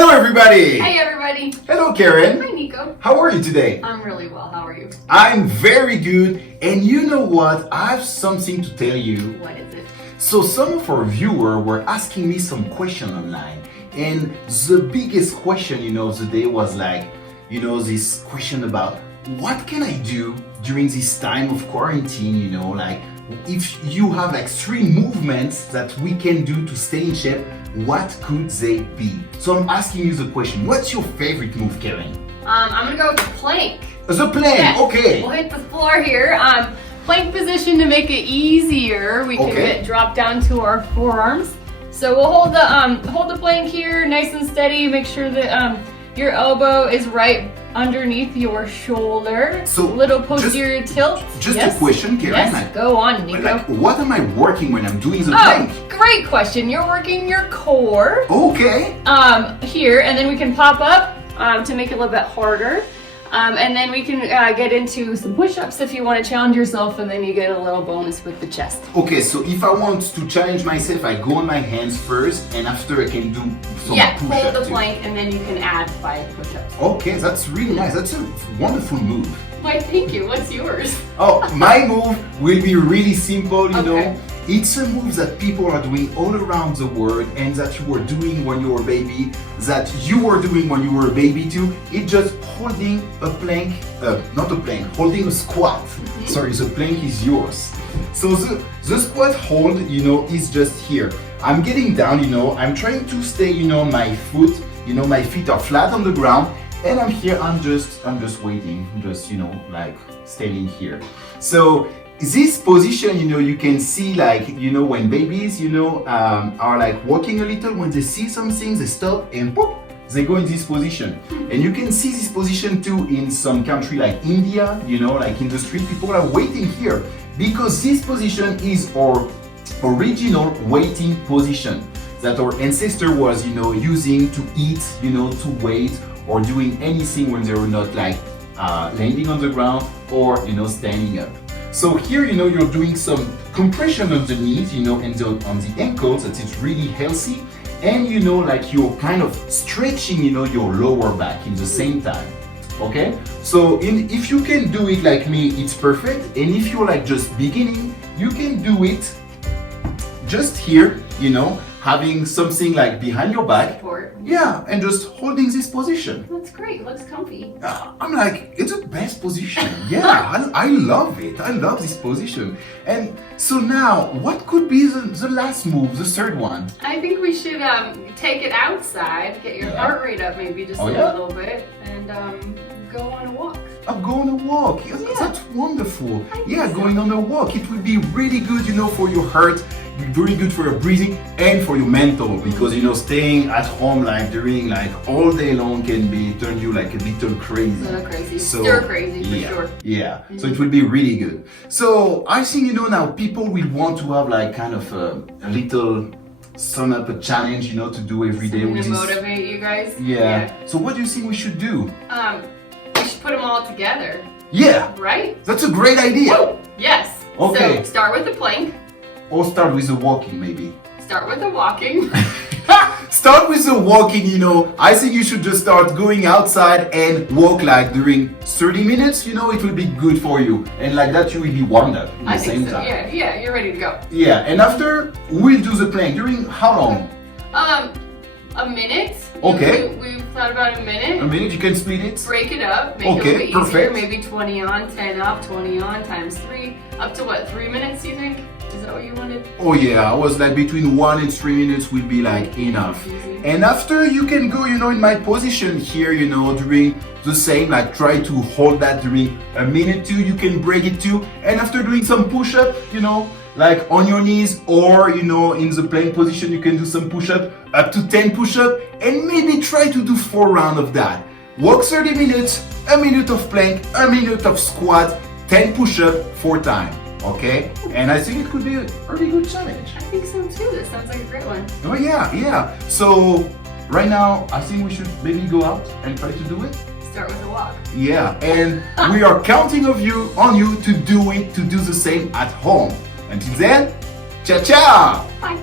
Hello everybody! Hi everybody! Hello Karen! Hi Nico! How are you today? I'm really well, how are you? I'm very good, and you know what? I have something to tell you. What is it? So some of our viewers were asking me some question online, and the biggest question, of the day was like, this question about what can I do during this time of quarantine, like if you have like 3 movements that we can do to stay in shape, what could they be? So I'm asking you the question, what's your favorite move, Karen? I'm gonna go with the plank. The plank, Yeah. okay. We'll hit the floor here. Plank position to make it easier. We can drop down to our forearms. So we'll hold the plank here, nice and steady. Make sure that your elbow is right underneath your shoulder. So little posterior tilt. Just a question, Karen. Yes, go on, Nico. Like, what am I working when I'm doing the plank? Great question. You're working your core. Okay. Here, and then we can pop up to make it a little bit harder. And then we can get into some push-ups if you want to challenge yourself, and then you get a little bonus with the chest. Okay, so if I want to challenge myself, I go on my hands first, and after I can do some push-ups. Hold the plank, and then you can add 5 push-ups. Okay, that's really nice. That's a wonderful move. Why, thank you. What's yours? Oh, my move will be really simple, you know. Okay. It's a move that people are doing all around the world, and that you were doing when you were a baby, that you were doing when you were a baby too. It's just holding a plank, not a plank, holding a squat. Sorry, the plank is yours. So the squat hold, is just here. I'm getting down, I'm trying to stay, my foot, my feet are flat on the ground, and I'm here, I'm just waiting, just, like standing here. So this position, you can see like, when babies, are like walking a little, when they see something, they stop and poof, they go in this position. And you can see this position too in some country like India, like in the street, people are waiting here because this position is our original waiting position that our ancestor was, using to eat, to wait, or doing anything when they were not like landing on the ground or, standing up. So here, you're doing some compression on the knees, and on the ankles, that is really healthy. And, like you're kind of stretching, your lower back in the same time. Okay? So if you can do it like me, it's perfect. And if you're like just beginning, you can do it just here, having something like behind your back. Support. Yeah, and just holding this position. That's great. Looks comfy. I'm like, it's the best position. Yeah, I love it. I love this position. And so now, what could be the last move, the third one? I think we should take it outside, get your heart rate up maybe just a little bit, and go on a walk. Go on a walk. Yeah. That's wonderful. Going on a walk. It would be really good, for your heart, very good for your breathing and for your mental, because staying at home like during like all day long can turn you like a little crazy. A little crazy. Stir crazy for sure. Yeah. So it will be really good. So I think now people will want to have like kind of a little sum up a challenge, to do every day. Something to motivate you guys. Yeah. So what do you think we should do? We should put them all together. Yeah. Right? That's a great idea. Woo! Yes. Okay. So start with the plank. Or start with the walking, maybe. Start with the walking. Start with the walking, I think you should just start going outside and walk like during 30 minutes, it will be good for you. And like that you will be warmed up at the same time. Yeah, you're ready to go. Yeah, and after we'll do the plank. During how long? A minute. Okay. We've thought about a minute. A minute, you can split it. Break it up, make it a little bit perfect. easier. Maybe 20 on, 10 off, 20 on, times 3. Up to what, 3 minutes, do you think? Is that what you wanted? Oh yeah, I was like between 1 and 3 minutes will be like enough. And after you can go, in my position here, during the same, like try to hold that during a minute too, you can break it too. And after doing some push-up, like on your knees or, in the plank position, you can do some push-up, up to 10 push-up, and maybe try to do 4 rounds of that. Walk 30 minutes, a minute of plank, a minute of squat, 10 push-up, 4 times. Okay? And I think it could be a really good challenge. I think so too. This sounds like a great one. Oh yeah. So right now, I think we should maybe go out and try to do it. Start with a walk. Yeah, and we are counting on you to do the same at home. Until then, ciao ciao! Bye.